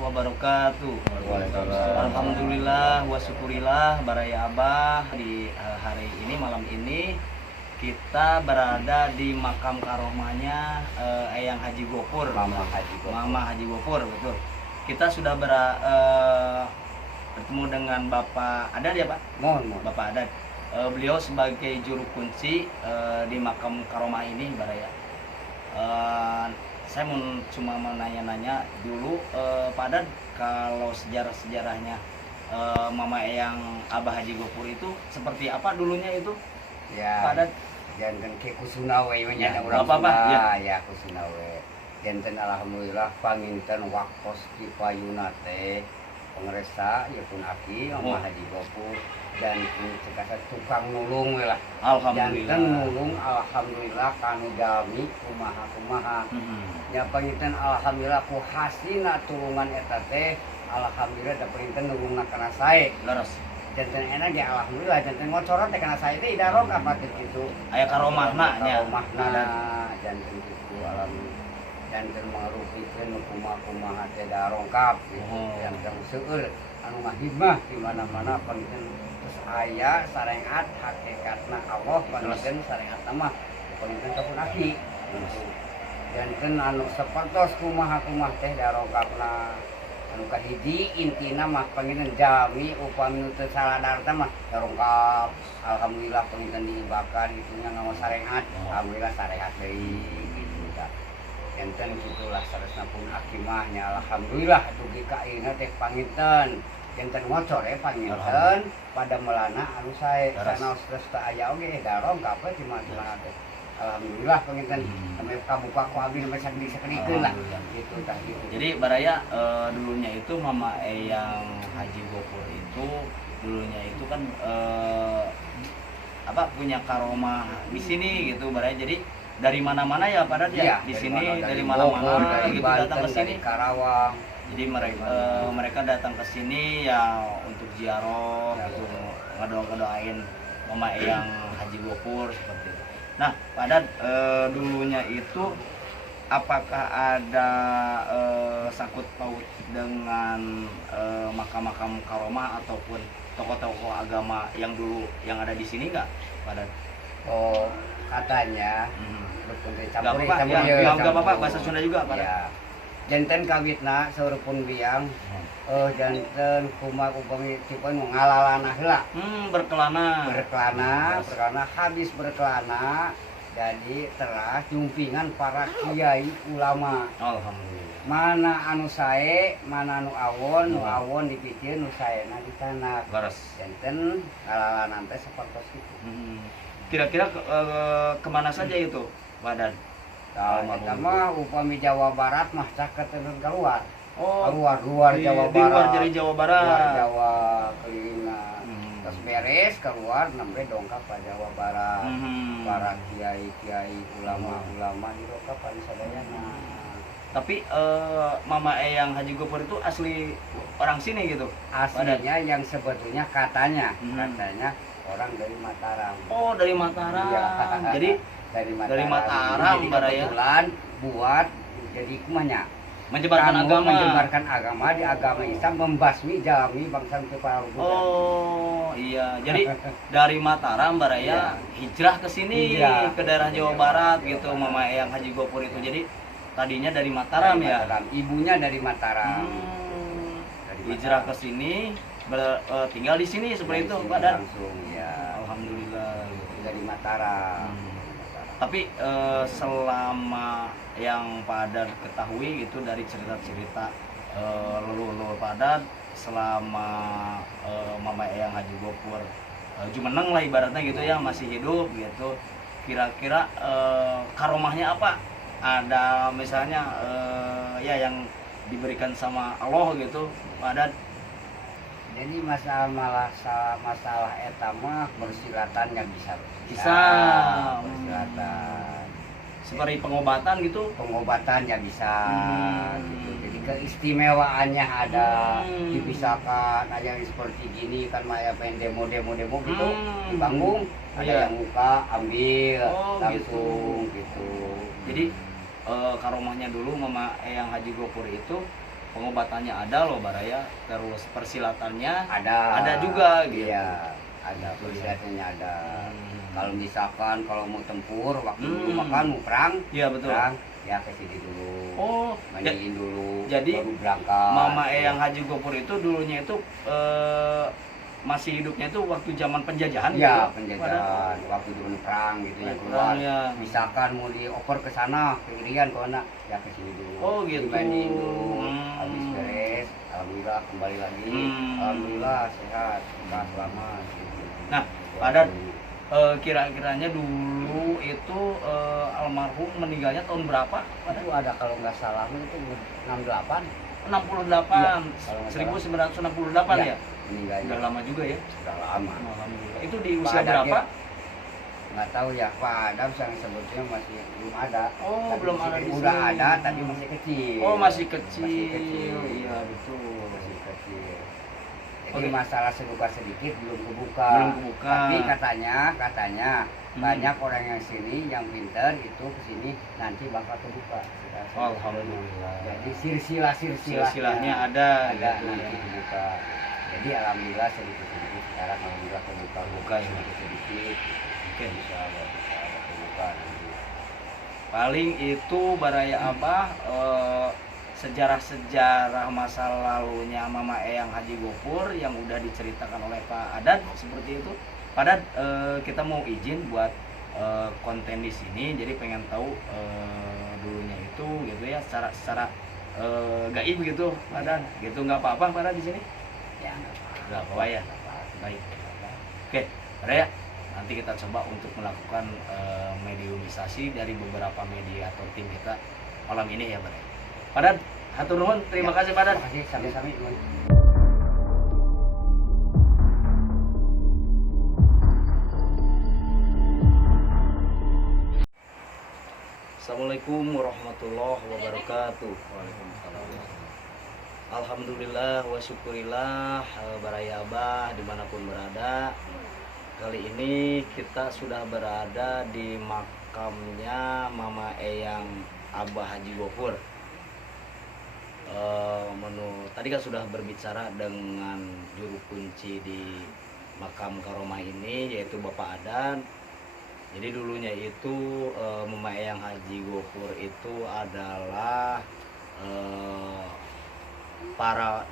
wabarakatuh. Alhamdulillah wa syukurillah baraya Abah di hari ini, malam ini kita berada di makam karomahnya Eyang Haji Gopur, Mama Haji Gopur, betul. Kita sudah bertemu dengan Bapak Adat ya Pak? Bapak Adat. Beliau sebagai juru kunci di makam karomah ini baraya. Saya cuma mau nanya-nanya dulu, Pak Adat, kalau sejarah-sejarahnya Mama Eyang Abah Haji Gopur itu seperti apa dulunya itu? Ya, Pak Adat. janten ke kusunawe nya Ya, urang apa-apa, Sunda, ya kusunawe. Janten alhamdulillah panginten waktos di payuna teh pengresa ya pun aki Mama Haji Gopur dan pun cekasa tukang nulung we lah. Alhamdulillah. Janten nulung alhamdulillah kanu jami kumaha-kumaha. Ya panginten alhamdulillah ku hasina tulungan eta teh alhamdulillah da panginten nulungna kana sae. Leres. Janten enak ya alhamdulillah, janten ngocoran teh kana saya teh idarok apa gitu. Aya karomahna nya. Karomahna janten gitu alhamdulillah. Janten mangrupikeun kumaha-kumaha teh darongkap gitu. Janten seueur anu ngahidmah di mana-mana panggeueun terus aya sarengat hakikatna Allah panggeueun sarengatna mah panggeueun kapun aki. Janten anu sapertos kumaha-kumaha teh darongkapna anu kahiji intina mah panggeueun jami upami nu teu saladar teh mah darongkap alhamdulillah panggeueun diibakan gitunya ngawas sarengat alhamdulillah sarengat deui gitu tah. Enten gitulah saresna pun akimahnya alhamdulillah dugi ka ayeuna teh panginten enten ngocor panginten pada melana anu sae sanaos terus teu aya oge darongkap we di mana-mana teh alhamdulillah panginten sampai kabuka ku abdi sampai sakdikeun lah gitu tah gitu. Jadi baraya dulunya itu Mama Eyang Haji Gopur itu dulunya itu kan punya karomah di sini gitu baraya. Jadi dari mana-mana ya Pak Adat ya, Iya, di sini dari Bogor, mana-mana dari gitu Banten, datang ke sini. dari Karawang. Jadi mereka datang ke sini ya untuk ziarah gitu, ngedoain Mama Eyang Haji Gopur seperti itu. Nah, Pak Adat dulunya itu apakah ada sangkut paut dengan makam-makam karomah ataupun tokoh-tokoh agama yang dulu yang ada di sini nggak, Pak Adat? Oh, katanya nggak apa-apa, bahasa Sunda juga Pak Adat. Ya. Janten kawitna saurupun biang janten kumaha upami cipon ngalalana heula. Berkelana Habis berkelana jadi teras jumpingan para kiai ulama. Alhamdulillah. Mana anu sae, mana anu awon, nu awon dipikeun nu saena ditanak. Leres. Janten ngalalana teh sapertos kitu. Kira-kira kemana saja itu, Pak Adat? Eta mah upami Jawa Barat mah caket keluar. Luar di, Jawa Barat. Di luar dari Jawa Barat. Luar Jawa kelilingna. Terus beres keluar nembe dongkap ka Jawa Barat. Para kiai-kiai ulama-ulama didongkap ka sadayana. Tapi Mama Eyang Haji Gopur itu asli orang sini gitu? Aslinya yang sebetulnya katanya orang dari Mataram. Oh, dari Mataram. Iya. Jadi dari Mataram jadi baraya. kebetulan buat jadi kumanya menyebarkan agama di agama Islam, membasmi jami bangsa kepala Buddha. Oh iya, jadi dari Mataram baraya hijrah ke sini ke daerah Jawa Barat gitu Mama Eyang Haji Gopur itu. Jadi tadinya dari Mataram ya. Ibunya dari Mataram. Hijrah ke sini, tinggal di sini seperti itu Pak Adat. Langsung ya. Alhamdulillah. Dari Mataram. Tapi selama yang Pak Adat ketahui itu dari cerita-cerita leluhur Pak Adat selama Mama Eyang Haji Gopur jumeneng lah ibaratnya gitu ya, masih hidup gitu, kira-kira karomahnya apa? Ada misalnya ya yang diberikan sama Allah gitu Pak Adat. Jadi masalah eta mah persilatan yang bisa persilatan. Seperti pengobatan gitu? Pengobatan ya bisa gitu. Jadi keistimewaannya ada dipisahkan, ada yang seperti gini kan Maya pengen demo gitu di panggung ada yang muka ambil langsung gitu. Jadi karomahnya dulu Mama Eyang Haji Gopur itu pengobatannya ada loh baraya, terus persilatannya ada juga gitu. iya ada persilatannya ada. Kalau misalkan kalau mau tempur waktu dulu Hmm. makan mau perang Iya betul. ya ke sini dulu Oh, mandiin dulu jadi baru berangkat. Mama Eyang Haji Gopur itu dulunya itu masih hidupnya itu waktu zaman penjajahan ya gitu. penjajahan waktu dulu perang gitu ya Perang, keluar ya. misalkan mau dioper ke sana ke Irian ke mana ya ke sini dulu Oh, gitu. dimandiin dulu Hmm. habis beres alhamdulillah kembali lagi alhamdulillah sehat selamat gitu. Nah, Padat, kira-kiranya dulu itu almarhum meninggalnya tahun berapa? itu ada kalau nggak salah itu 68 68, Iya, kalau nggak 1968 ya? meninggalnya Udah lama juga ya? sudah lama. Alhamdulillah. Itu di Pak usia Adam berapa? nggak tahu ya Pak Adam yang sebutnya masih belum ada. Oh, Tapi belum masih ada di udah sini. ada tapi masih kecil. Oh, masih kecil. Masih kecil. Iya, betul. Masih kecil. Jadi Oke. masalah seduka sedikit belum kebuka. Belum kebuka. Tapi katanya Hmm. banyak orang yang sini yang pinter itu kesini nanti bakal kebuka. Alhamdulillah. Jadi Silsilahnya ada ada gitu nanti ya. kebuka. Jadi alhamdulillah sedikit sekarang alhamdulillah kebuka Kebuka ya. sedikit. Oke. Insya Allah bisa ada kebuka nanti. Paling itu baraya apa? Sejarah-sejarah masa lalunya Mama Eyang Haji Gopur yang udah diceritakan oleh Pak Adat seperti itu. Pak Adat, kita mau izin buat konten di sini, jadi pengen tahu dulunya itu gitu ya, secara gaib gitu, Pak Adat. Gitu nggak apa-apa Pak Adat di sini? Ya nggak apa-apa. Nggak apa-apa ya. Baik. Oke, Baraya, nanti kita coba untuk melakukan mediumisasi dari beberapa media atau tim kita malam ini ya Baraya. Padat, hatur nuhun, terima kasih Padat. Terima kasih sami-sami. Assalamualaikum warahmatullahi wabarakatuh. Waalaikumsalam. Alhamdulillah wa syukurillah, Baraya Abah dimanapun berada. Kali ini kita sudah berada di makamnya Mama Eyang Abah Haji Gopur. Tadi kan sudah berbicara dengan juru kunci di makam karomah ini, yaitu Bapak Adan. Jadi dulunya itu Mama Eyang Haji Gopur itu adalah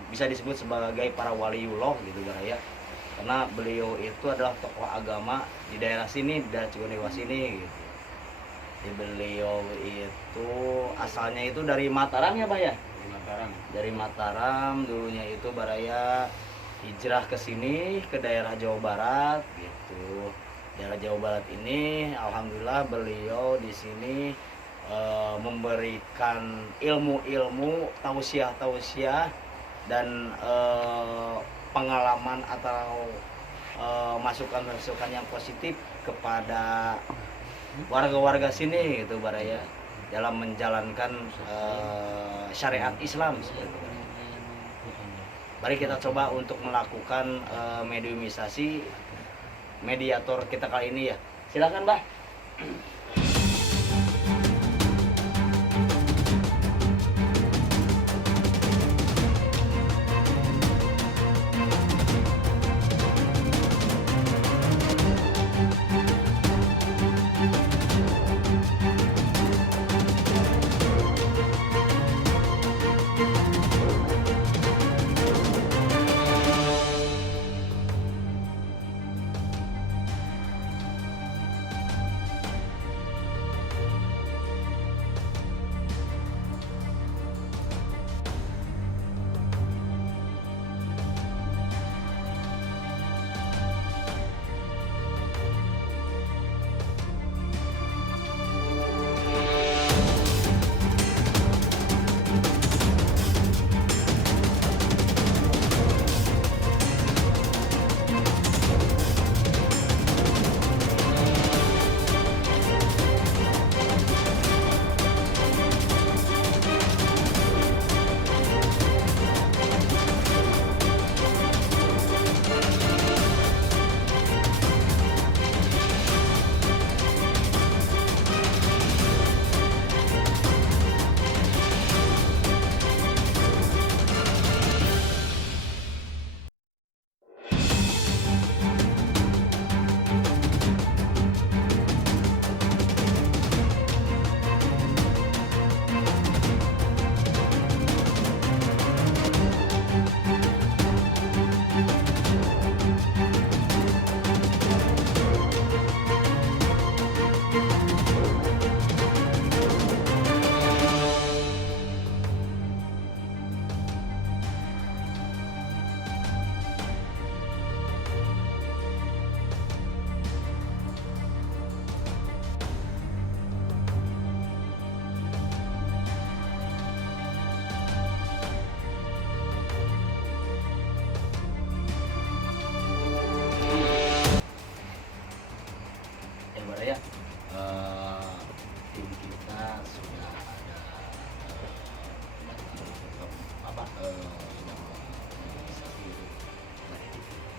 bisa disebut sebagai para waliullah gitu Baraya, karena beliau itu adalah tokoh agama di daerah sini, di daerah Cigonewa sini gitu. Jadi beliau itu asalnya itu dari Mataram ya Pak ya? Dari Mataram dulunya itu Baraya hijrah ke sini ke daerah Jawa Barat gitu. Daerah Jawa Barat ini alhamdulillah beliau di sini memberikan ilmu-ilmu tausiah dan pengalaman atau masukan-masukan yang positif kepada warga-warga sini gitu Baraya dalam menjalankan syariat Islam seperti itu. Mari kita coba untuk melakukan mediumisasi mediator kita kali ini ya. Silakan, Mbak.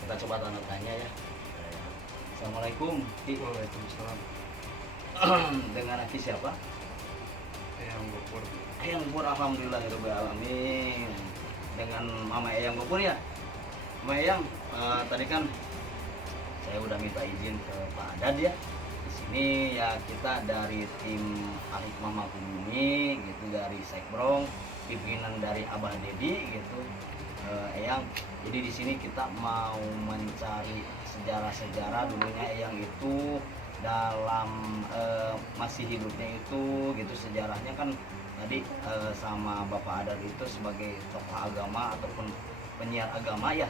kita coba tanda tanya ya. Assalamualaikum. Waalaikumsalam. Dengan Aki siapa? Yang Gopur. Eyang Gopur, alhamdulillah alamin. Dengan Mama Eyang Gopur ya. Mama Eyang, tadi kan saya udah minta izin ke Pak Adad ya. Di sini ya kita dari tim Al-Hikmah Mangkubumi gitu, dari Sekbrong, pimpinan dari Abah Dedi gitu. Eyang, jadi di sini kita mau mencari sejarah-sejarah dulunya Eyang itu dalam masih hidupnya itu gitu, sejarahnya kan tadi sama Bapak Adad itu sebagai tokoh agama ataupun penyiar agama ya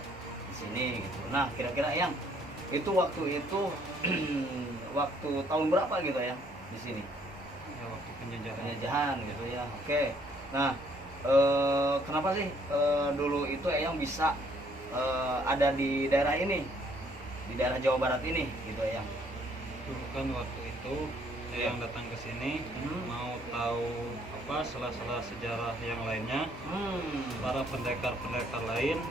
di sini gitu. Nah, kira-kira Eyang itu waktu itu waktu tahun berapa gitu ya di sini? Ya, waktu penjajahan. Penjajahan gitu ya. Oke. Nah, kenapa sih dulu itu Eyang bisa ada di daerah ini, di daerah Jawa Barat ini gitu Eyang? Dulu kan waktu itu yang datang ke sini mau tahu apa sela-sela sejarah yang lainnya. Para pendekar-pendekar lain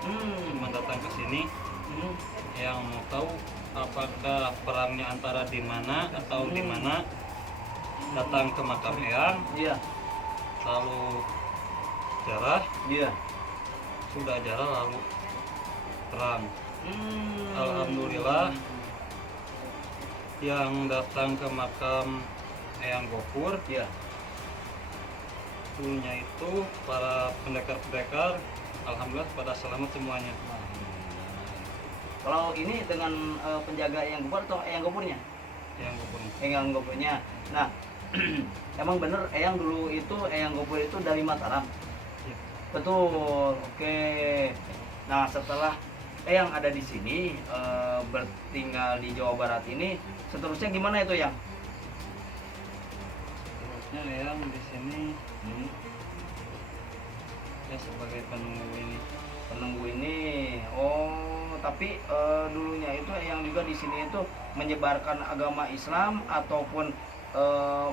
cuma datang ke sini yang mau tahu apakah perangnya antara di mana atau di mana, datang ke makam Eyang, Iya. lalu jarah, Iya. sudah jarah lalu perang. Alhamdulillah yang datang ke makam Eyang Gopur Iya. dulunya itu para pendekar-pendekar, alhamdulillah pada selamat semuanya. Kalau ini dengan penjaga Eyang Gopur atau Eyang Gopurnya? Eyang Gopur. Eyang Gopurnya. Nah, emang bener Eyang dulu itu Eyang Gopur itu dari Mataram. Ya. Betul. Oke. Nah, setelah Eyang ada di sini bertinggal di Jawa Barat ini, seterusnya gimana itu Yang? Terusnya Eyang di sini ya sebagai penunggu ini. Penunggu ini. Oh, tapi dulunya itu Eyang juga di sini itu menyebarkan agama Islam ataupun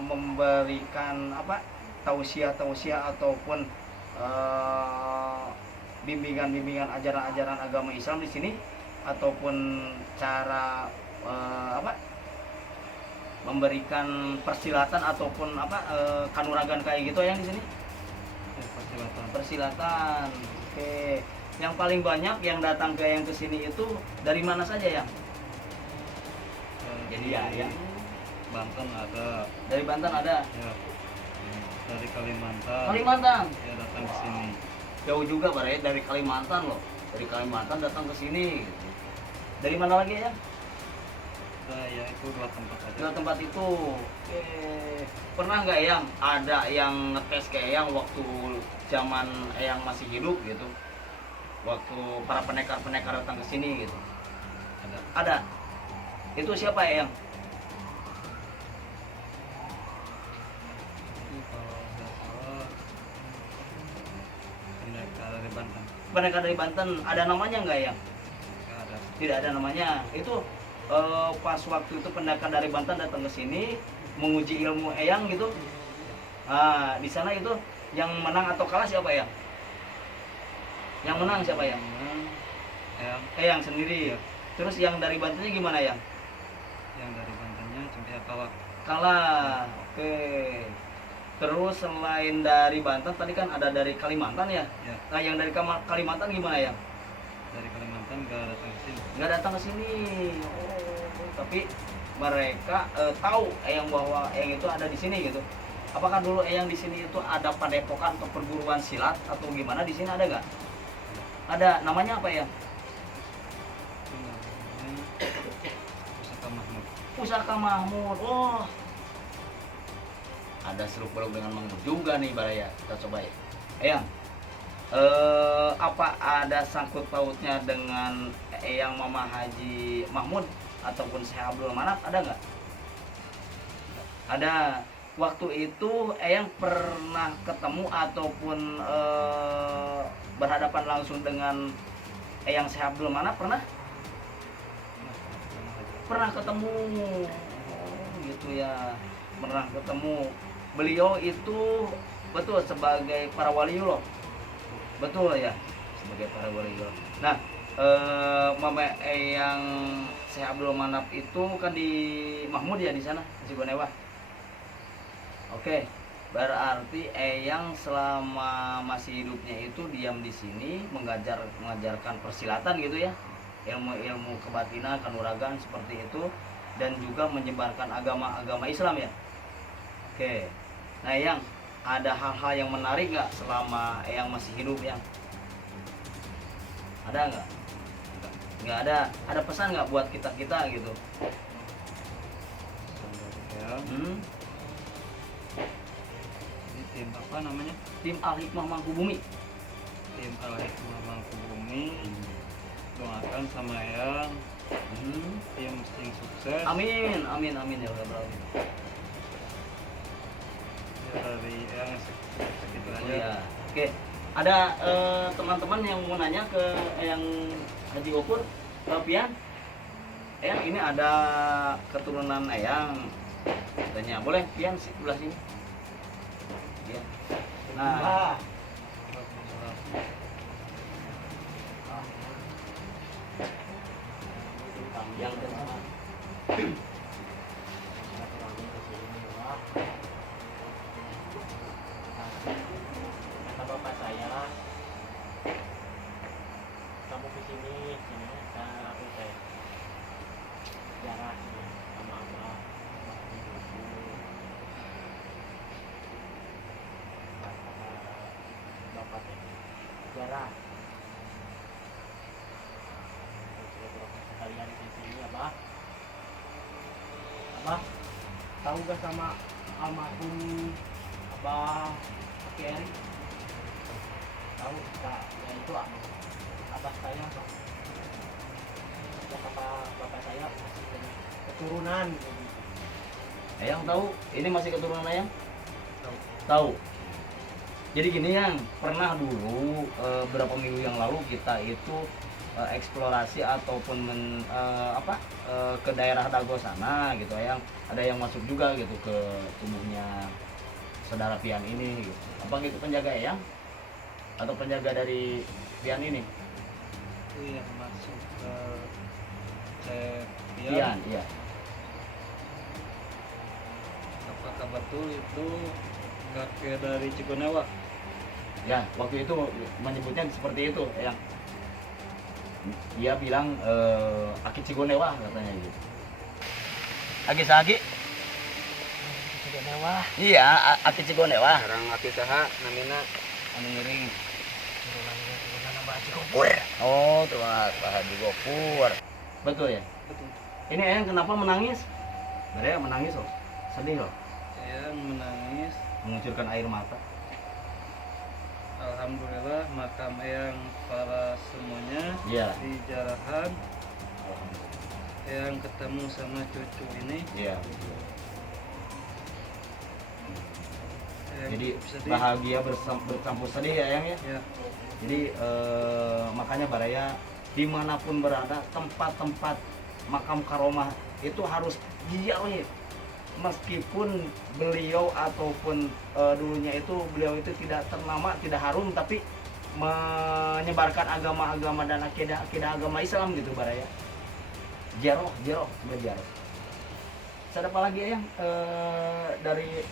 memberikan apa? Tausiah-tausiah ataupun bimbingan-bimbingan ajaran-ajaran agama Islam di sini, ataupun cara apa? Memberikan persilatan ataupun apa kanuragan kayak gitu yang di sini? Ya, persilatan. Persilatan. Oke. Yang paling banyak yang datang ke yang kesini itu dari mana saja Yang? Jadi ya. Banten ada. Dari Banten ada. Ya. Dari Kalimantan. Kalimantan. Ya datang ke sini. Jauh juga Bare, dari Kalimantan loh. Dari Kalimantan datang ke sini gitu. Dari mana lagi ya? Ya itu dua tempat aja. Dua tempat itu. Oke. Pernah nggak Yang ada yang ngetes kayak Yang waktu zaman Eyang masih hidup gitu? Waktu para pendekar-pendekar datang ke sini gitu. Ada. Ada. Itu siapa Eyang? Itu kalau nggak salah pendekar dari Banten. Pendekar dari Banten, ada namanya nggak Eyang? Nggak ada. Tidak ada namanya. Itu pas waktu itu pendekar dari Banten datang ke sini menguji ilmu Eyang gitu. Nah, di sana itu yang menang atau kalah siapa ya? Yang menang siapa ya? Eyang. Eyang sendiri. Iya. Terus yang dari Bantennya gimana ya? Yang dari Bantennya cuma ya kalah. Kalah. Oke. Terus selain dari Banten tadi kan ada dari Kalimantan ya? Ya. Nah, yang dari Kalimantan gimana ya? Dari Kalimantan nggak datang ke sini. Nggak datang ke sini. Oh, tapi mereka tahu Eyang bahwa Eyang itu ada di sini gitu. Apakah dulu Eyang di sini itu ada padepokan atau perguruan silat atau gimana? Di sini ada nggak? Ada. Namanya apa ya? Itu namanya Pusaka Mahmud. Pusaka Mahmud. Oh, ada seluk beluk dengan Mahmud juga nih Baraya. Kita coba ya. Eyang, apa ada sangkut pautnya dengan Eyang Mama Haji Mahmud ataupun Syekh Abdul Manaf? Ada nggak? Ada. Waktu itu Eyang pernah ketemu ataupun berhadapan langsung dengan Eyang Syekh Abdul Manaf? Pernah? Pernah ketemu. Oh, gitu ya. Pernah ketemu. Beliau itu betul sebagai para waliullah. Betul ya, sebagai para waliullah. Nah, Mama yang Syekh Abdul Manap itu kan di Mahmud ya, di sana di Cigonewah. Oke, berarti Eyang selama masih hidupnya itu diam di sini mengajarkan persilatan gitu ya, ilmu kebatinan, kanuragan seperti itu, dan juga menyebarkan agama Islam ya. Oke, nah Eyang, ada hal-hal yang menarik nggak selama Eyang masih hidup yang? Ada nggak? Nggak ada. Ada pesan nggak buat kita gitu? Ya. Hmm? Ini tim apa namanya? Tim Al Hikmah Mangkubumi. Tim Al Hikmah Mangkubumi. Doakan sama Eyang. Tim sing sukses. Amin ya Allah. Ya, dari Eyang segitu Oh, aja. ya. Oke, ada teman-teman yang mau nanya ke yang Haji Gopur, Pian. Eyang, ini ada keturunan Eyang. Tanya, boleh Pian sebelah sini. Ya. Nah, yang kedua. Kata bapak saya, kamu kesini aku teh jarah sama abah waktu itu. Kata bapak teh jarah. Sekalian di sini abah. Abah, tahu gak sama almarhum abah Pak Eri? Tahu, tak, ya itu abah saya, Pak. Ya, kata bapak saya masih dari keturunan. Eyang tahu? Ini masih keturunan Eyang? Tahu. Tahu. Jadi gini yang pernah dulu beberapa minggu yang lalu kita itu eksplorasi ataupun ke daerah Dago sana gitu yang ada yang masuk juga gitu ke tubuhnya saudara Pian ini gitu. Apa gitu penjaga Eyang atau penjaga dari Pian ini? Itu yang masuk ke cek Pian, iya. Apakah betul itu kakek dari Cigonewah? Ya, waktu itu menyebutnya seperti itu Eyang. Dia bilang Aki Cigonewah katanya gitu. Aki Sagi? Cigonewah, Iya, Aki Cigonewah. Sekarang aki saha namina Anu miring. turunan abah Haji Gopur. Oh, tuh Pak Haji Gopur. Betul ya? Betul. Ini Eyang kenapa menangis? Mereka menangis loh. Sedih loh. Eyang menangis. Mengucurkan air mata. Alhamdulillah makam Eyang para semuanya Iya. di Jarahan. Eyang ketemu sama cucu ini. Iya. Eyang Jadi cukup sedih. bahagia bercampur sedih ya Eyang ya. Ya, Jadi makanya Baraya dimanapun berada tempat-tempat makam karomah itu harus diziarahi. Meskipun beliau ataupun dulunya itu beliau itu tidak ternama, tidak harum, tapi menyebarkan agama-agama dan akidah agama Islam gitu Baraya. Ziarah, sebagai ziarah. Ada apa lagi Eyang dari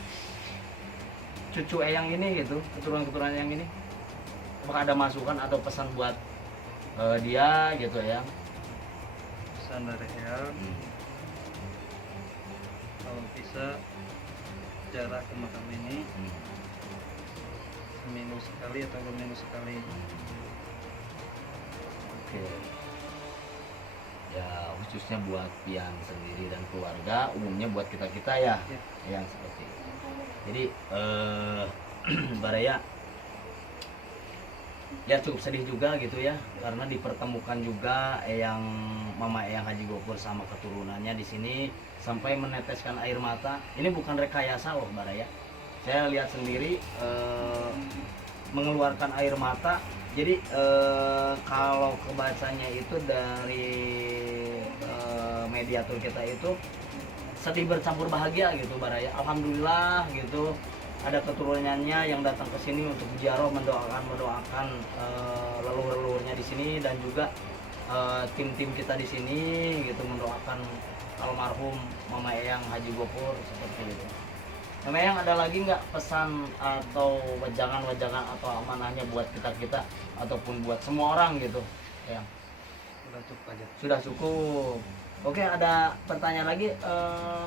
cucu Eyang ini gitu, keturunan-keturunan yang ini? Apakah ada masukan atau pesan buat dia gitu ya? pesan dari Eyang kalau bisa jarak ke makam ini seminggu sekali atau 2 minggu sekali. Oke. Ya khususnya buat Pian sendiri dan keluarga, umumnya buat kita ya, Ya. yang seperti itu. Jadi Baraya ya cukup sedih juga gitu ya, karena dipertemukan juga Mama Eyang Haji Gopur sama keturunannya di sini sampai meneteskan air mata. Ini bukan rekayasa loh Baraya. Saya lihat sendiri mengeluarkan air mata. Jadi kalau kebacanya itu dari mediator kita itu sedih bercampur bahagia gitu Baraya. Alhamdulillah gitu ada keturunannya yang datang ke sini untuk ziarah mendoakan leluhur-leluhurnya di sini, dan juga tim-tim kita di sini gitu mendoakan almarhum Mama Eyang Haji Gopur seperti itu. Mama Eyang ada lagi nggak pesan atau wejangan-wejangan atau amanahnya buat kita ataupun buat semua orang gitu? Eyang. Sudah cukup aja. Sudah cukup. Oke, ada pertanyaan lagi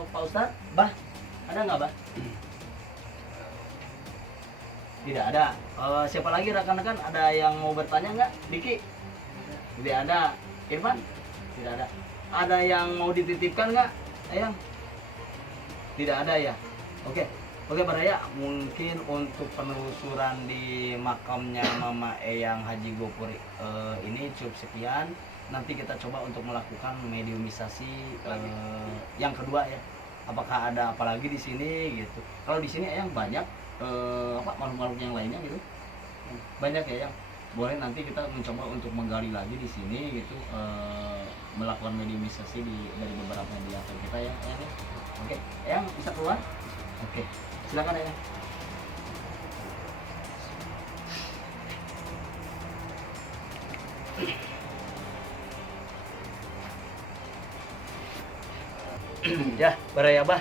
Pak Ustadz? Bah, ada nggak Bah? Tidak ada. Siapa lagi rekan-rekan? Ada yang mau bertanya nggak? Diki? Tidak ada. Irfan? Tidak ada. Ada yang mau dititipkan nggak? Eyang? Tidak ada ya? Oke. Oke Baraya, mungkin untuk penelusuran di makamnya Mama Eyang Haji Gopur ini cukup sekian. Nanti kita coba untuk melakukan mediumisasi yang kedua ya. Apakah ada apa lagi di sini gitu? Kalau di sini Eyang banyak makhluk-makhluk yang lainnya gitu. Banyak ya Eyang. Boleh nanti kita mencoba untuk menggali lagi di sini gitu, melakukan mediumisasi dari beberapa mediator kita ya Eyang ya. Oke, Eyang bisa keluar? Oke, silakan Eyang. Ya, Baraya Bah,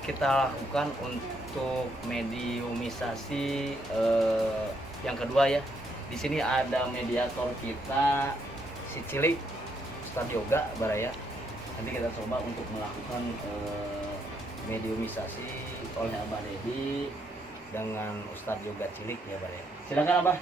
kita lakukan untuk mediumisasi yang kedua ya. Di sini ada mediator kita si Cilik Ustadz Yoga Baraya. Nanti kita coba untuk melakukan mediumisasi oleh Abah Dedi dengan Ustadz Yoga Cilik ya Baraya. Silakan Abah.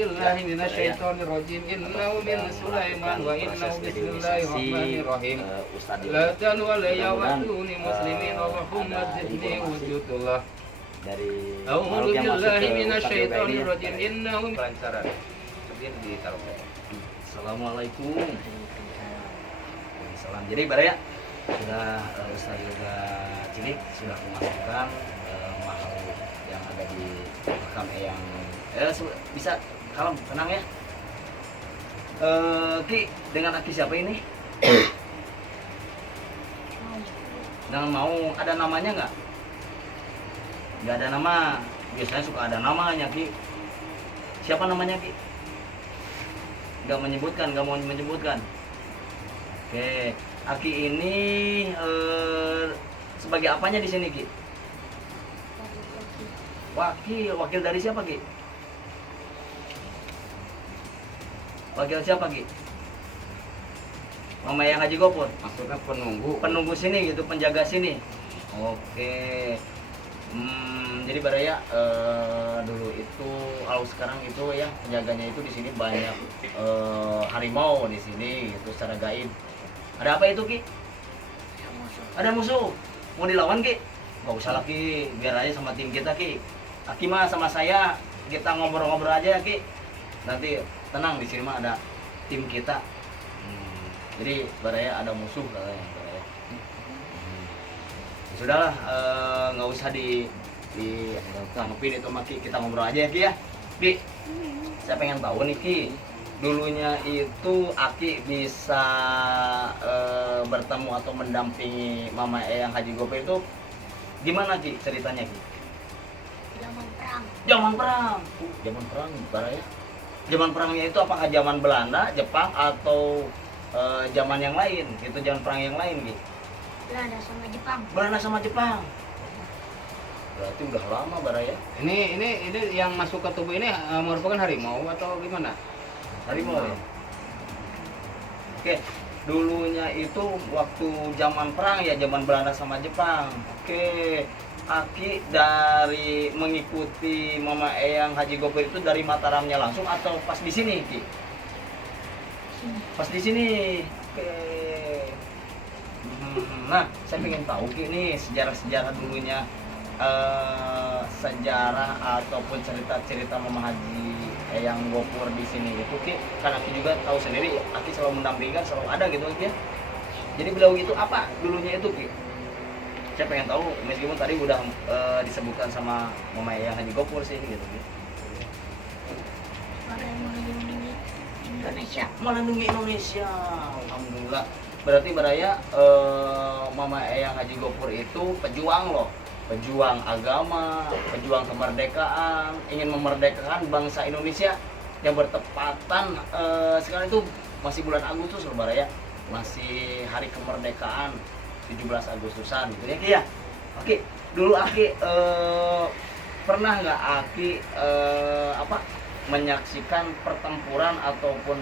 Billahi minasyaitonirrajim. Innahu min Sulaiman wa innahu bismillahirrahmanirrahim. La tanu alayya wa tuni muslimin Allahumma zidni wujudullah. Dari A'udzu billahi minasyaitonirrajim. Innahu lancaran. Kemudian ditaruh. Assalamualaikum. Salam. Jadi Baraya sudah Ustaz Yoga Cilik sudah memasukkan makhluk yang ada di makam Eyang. Bisa kalem, tenang ya. Ki, dengan Aki siapa ini? Dengan mau ada namanya nggak? Nggak ada nama. Biasanya suka ada namanya Ki. Siapa namanya Ki? Nggak menyebutkan, nggak mau menyebutkan. Oke, Aki ini sebagai apanya di sini Ki? Wakil dari siapa Ki? Wakil siapa Ki? Mama Eyang Haji Gopur? Maksudnya penunggu. Penunggu sini gitu, penjaga sini. Oke. Jadi Baraya dulu itu, kalau sekarang itu ya penjaganya itu di sini banyak harimau di sini gitu secara gaib. Ada apa itu Ki? Ada musuh. Mau dilawan Ki? Gak usah lah Ki, biar aja sama tim kita Ki. Aki mah sama saya, kita ngobrol-ngobrol aja ya Ki. Nanti tenang, di sini mah ada tim kita. Jadi Baraya ada musuh katanya Baraya. Sudahlah, nggak usah tanggepin itu Maki, kita ngobrol aja ya Ki ya. Ki, saya pengen tahu nih Ki, dulunya itu Aki bisa bertemu atau mendampingi Mama Eyang Haji Gopur itu gimana Ki ceritanya Ki? Zaman perang. Zaman perang. Zaman perang Baraya. Zaman perangnya itu apakah zaman Belanda, Jepang atau zaman yang lain? Itu zaman perang yang lain Ki. Belanda sama Jepang. Belanda sama Jepang. Berarti udah lama Baraya. Ini yang masuk ke tubuh ini merupakan harimau atau gimana? Harimau ya. Oke, dulunya itu waktu zaman perang ya, zaman Belanda sama Jepang. Oke, Aki dari mengikuti Mama Eyang Haji Gopur itu dari Mataramnya langsung atau pas di sini, Ki? Pas di sini. Oke. Nah, saya pengen tahu Ki nih sejarah-sejarah dulunya, sejarah ataupun cerita-cerita Mama Haji Eyang Gopur di sini itu Ki, kan Aki juga tahu sendiri, Aki selalu mendampingkan, selalu ada gitu Ki ya. Jadi beliau itu apa dulunya itu Ki? Saya pengen tahu meskipun tadi udah disebutkan sama Mama Eyang Haji Gopur sih gitu Ki. Melindungi Indonesia. Melindungi Indonesia, alhamdulillah. Berarti Baraya, Mama Eyang Haji Gopur itu pejuang loh, pejuang agama, pejuang kemerdekaan, ingin memerdekakan bangsa Indonesia yang bertepatan sekarang itu masih bulan Agustus loh Baraya, masih hari kemerdekaan 17 Agustusan gitu ya Ki ya. Oke, dulu Aki pernah nggak Aki menyaksikan pertempuran ataupun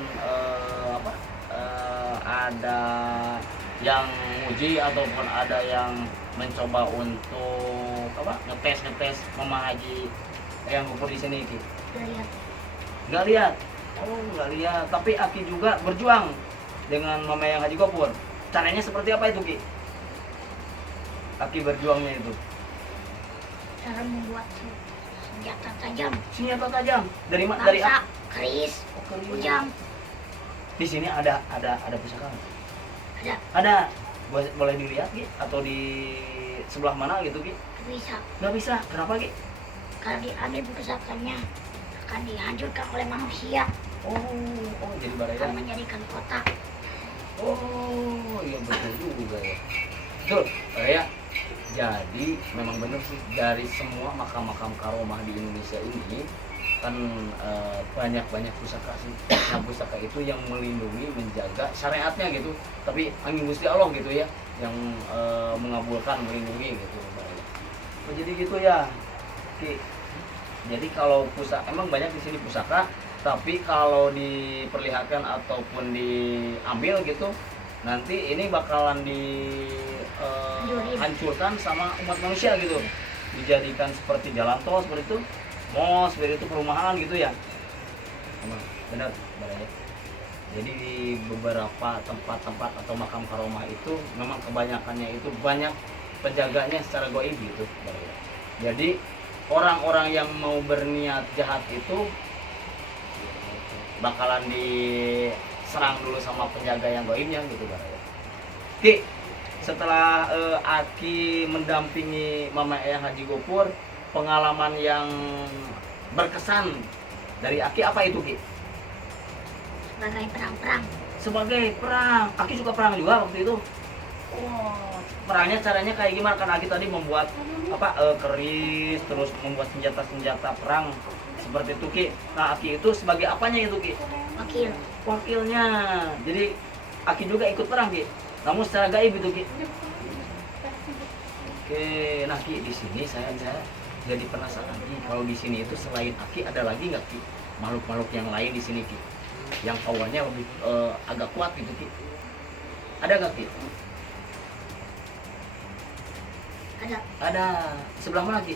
ada yang uji ataupun ada yang mencoba untuk ngetes Mama Haji yang Gopur di sini Ki? Lihat. Nggak lihat. Oh, nggak lihat. Tapi Aki juga berjuang dengan Mama Eyang Haji Gopur. Caranya seperti apa itu Ki? Aki berjuangnya itu. Cara membuat senjata tajam. Senjata tajam. Dari mana? Dari Bangsa, keris, kujang. Di sini ada pusaka nggak? Ada. Ada. Boleh dilihat Ki? Atau di sebelah mana gitu Ki? Bisa. Nggak bisa. Kenapa Ki? Kalau diambil pusakanya akan dihancurkan oleh manusia. Oh, jadi Baraya. Akan menjadikan kota. Oh, iya betul juga ya. Betul, Baraya. Jadi memang benar sih, dari semua makam-makam karomah di Indonesia ini kan banyak pusaka sih. Nah, pusaka itu yang melindungi, menjaga syariatnya gitu. Tapi angin Gusti Allah gitu ya, yang mengabulkan, melindungi gitu. Oh, jadi gitu ya. Oke. Jadi kalau pusaka emang banyak di sini pusaka, tapi kalau diperlihatkan ataupun diambil gitu, nanti ini bakalan dihancurkan sama umat manusia gitu, dijadikan seperti jalan tol seperti itu, mall seperti itu, perumahan gitu ya. Benar, Baraya. Jadi di beberapa tempat-tempat atau makam karomah itu memang kebanyakannya itu banyak penjaganya secara goib gitu, Baraya. Jadi orang-orang yang mau berniat jahat itu bakalan diserang dulu sama penjaga yang goibnya gitu Baraya. Ki, setelah Aki mendampingi Mama Eyang Haji Gopur, pengalaman yang berkesan dari Aki apa itu Ki? Sebagai perang-perang. Sebagai perang, Aki suka perang juga waktu itu. Oh, perangnya caranya kayak gimana? Kan Aki tadi membuat keris, terus membuat senjata-senjata perang seperti itu Ki. Nah, Aki itu sebagai apanya itu Ki? Wakil. Wakilnya. Jadi Aki juga ikut perang Ki, namun secara gaib itu Ki. Oke, nah Ki, di sini saya jadi penasaran Ki, kalau di sini itu selain Aki ada lagi nggak Ki makhluk-makhluk yang lain di sini Ki, yang powernya lebih agak kuat gitu Ki? Ada nggak Ki? Ada. Ada. Sebelah mana Ki?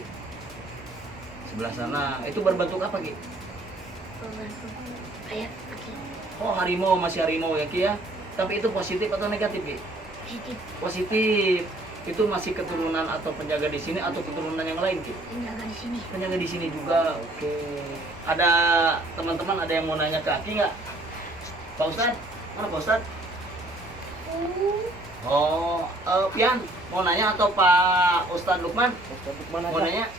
Sebelah sana. Itu berbentuk apa Ki? Kayak wakil. Oh, harimau, masih harimau ya Ki ya. Tapi itu positif atau negatif Ki? Positif. Positif. Itu masih keturunan atau penjaga di sini atau keturunan yang lain Ki? Penjaga di sini. Penjaga di sini juga. Oke. Ada teman-teman ada yang mau nanya ke Aki nggak? Pak Ustad? Mana Pak Ustad? Oh, Pian mau nanya atau Pak Ustad Lukman? Mau nanya?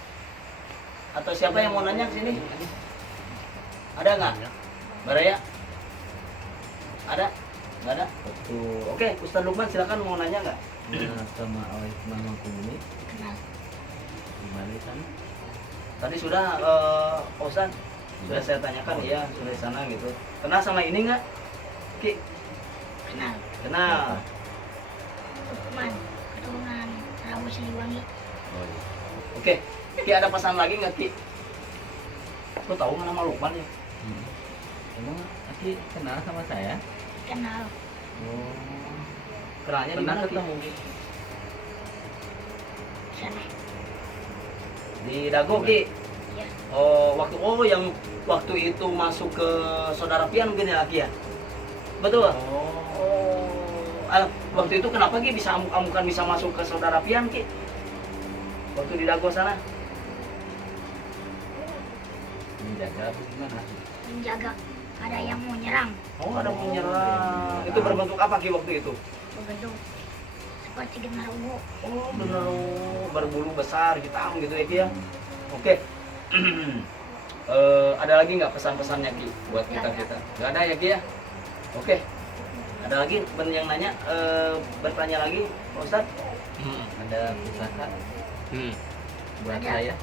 Atau siapa yang mau nanya ke sini? Ada nggak? Baraya? Ada? Nggak ada? Betul. Oke, Ustad Lukman silakan mau nanya nggak? Sama awal mamaku ini Kenal. gimana di sana? Tadi sudah Pak Ustad sudah saya tanyakan ya, sudah di sana gitu. Kenal sama ini nggak? Ki? Kenal. Kenal. Lukman. Keturunan Prabu Siliwangi. Oke, Ki ada pesan lagi nggak Ki? Lu tahu nggak nama Lukman ya? Emang Aki kenal sama saya? Kenal. Oh. Kenalnya di Pernah mana Ki? ketemu Ki? Sana. Di Dago Ki. Iya. Oh yang waktu itu masuk ke saudara Pian mungkin ya Ki ya? Betul. Waktu itu kenapa Ki bisa amuk-amukan bisa masuk ke saudara Pian Ki? Waktu di Dago sana? Menjaga apa gimana? Menjaga. Ada yang mau nyerang. Oh ada menyerang. Itu berbentuk apa Ki waktu itu? Berbentuk seperti genderuwo. Oh bener, berbulu besar hitam gitu ya Ki ya? Oke. Ada lagi nggak pesan-pesannya Ki buat Nggak kita? Nggak ada ya Ki ya? Oke. Ada lagi yang nanya, bertanya lagi Pak Ustadz? Ada pusaka buat Ada. saya?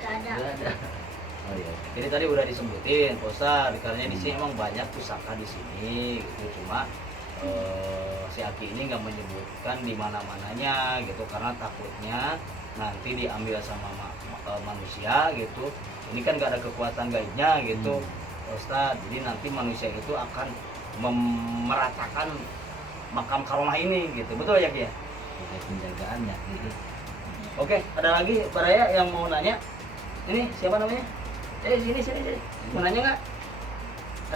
Gak ada. Nggak ada. Oh iya. Ini tadi udah disebutin Pak Ustadz, karena di sini emang banyak pusaka di sini gitu, cuma si Aki ini nggak menyebutkan di mana-mananya gitu karena takutnya nanti diambil sama manusia gitu. Ini kan nggak ada kekuatan gaibnya gitu Pak Ustadz, jadi nanti manusia itu akan meratakan makam karomah ini gitu, betul ya Ki ya? Ada penjagaannya. Oke, ada lagi Baraya yang mau nanya? Ini siapa namanya? Sini. Mau nanya nggak?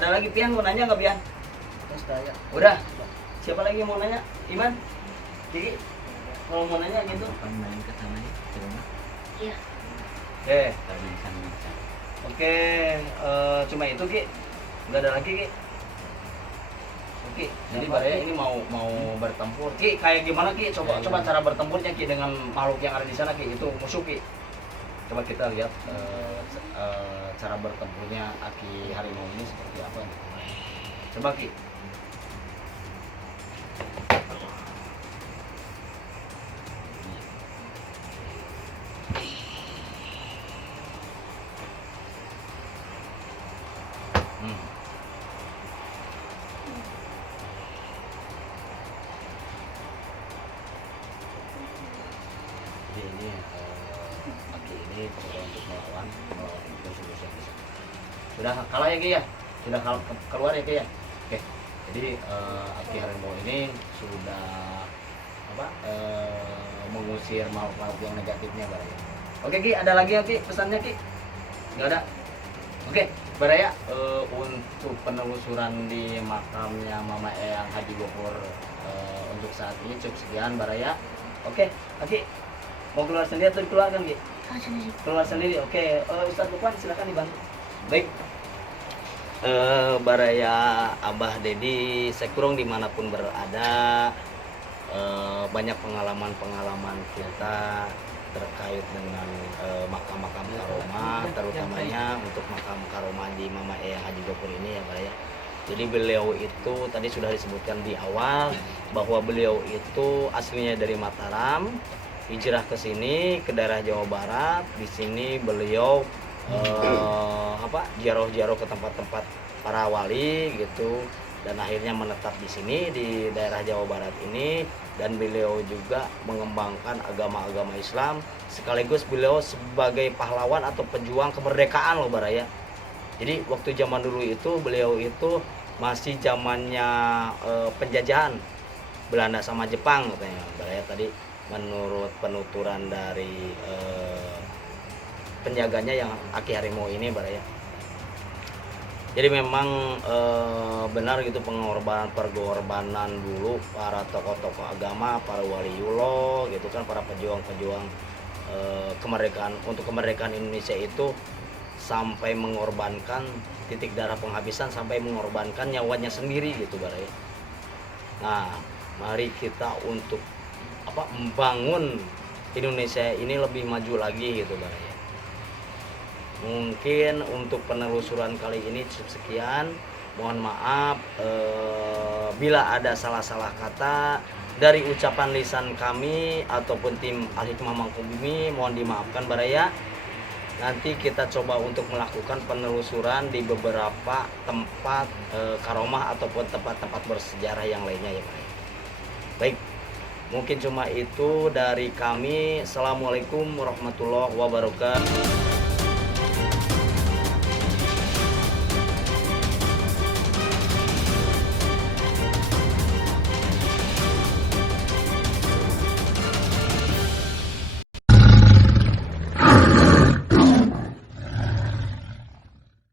Ada lagi Pian mau nanya nggak Pian? Udah. Siapa lagi yang mau nanya? Iman? Kiki? Kalau mau nanya gitu? Kapan main ke sana ya? Ke rumah? Iya. Oke. Kami sana. Oke, cuma itu Ki. Nggak ada lagi Ki. Oke, jadi Baraya ini mau bertempur. Ki, kayak gimana Ki? Coba cara bertempurnya Ki dengan makhluk yang ada di sana Ki. Itu musuh Ki. Coba kita lihat cara bertempurnya Aki harimau ini seperti apa. Coba Ki. Jadi ini Aki ini coba untuk melawan musuh-musuh yang di sana. Sudah kalah ya Ki ya? Sudah keluar ya Ki ya? Oke. Jadi Aki harimau ini sudah mengusir makhluk yang negatifnya Baraya. Oke Ki, ada lagi ya Ki pesannya Ki? Nggak ada? Oke, Baraya, untuk penelusuran di makamnya Mama Eyang Haji Gopur untuk saat ini cukup sekian Baraya. Oke, Aki mau keluar sendiri atau dikeluarkan Ki? Keluar sendiri. Oke, Ustadz Lukman silakan dibantu. Baik. Baraya, Abah Dedi, Sekurong dimanapun berada, banyak pengalaman-pengalaman kita terkait dengan makam-makam karomah, terutamanya untuk makam karomah di Mama Eyang Haji Gopur ini ya Baraya. Jadi beliau itu tadi sudah disebutkan di awal bahwa beliau itu aslinya dari Mataram, hijrah ke sini ke daerah Jawa Barat. Di sini beliau ziarah-ziarah ke tempat-tempat para wali gitu, dan akhirnya menetap di sini di daerah Jawa Barat ini, dan beliau juga mengembangkan agama-agama Islam sekaligus beliau sebagai pahlawan atau pejuang kemerdekaan loh Baraya. Jadi waktu zaman dulu itu beliau itu masih zamannya penjajahan Belanda sama Jepang katanya Baraya tadi, menurut penuturan dari penjaganya yang Aki harimau ini Baraya. Jadi memang benar gitu pengorbanan dulu para tokoh-tokoh agama, para waliullah gitu kan, para pejuang-pejuang kemerdekaan untuk kemerdekaan Indonesia itu sampai mengorbankan titik darah penghabisan, sampai mengorbankan nyawanya sendiri gitu Baraya. Nah, mari kita untuk membangun Indonesia ini lebih maju lagi gitu Baraya. Mungkin untuk penelusuran kali ini cukup sekian. Mohon maaf bila ada salah-salah kata dari ucapan lisan kami ataupun tim Al-Hikmah Mangkubumi, mohon dimaafkan Baraya. Nanti kita coba untuk melakukan penelusuran di beberapa tempat karomah ataupun tempat-tempat bersejarah yang lainnya ya Baraya. Baik, Mungkin cuma itu dari kami. Assalamualaikum warahmatullahi wabarakatuh.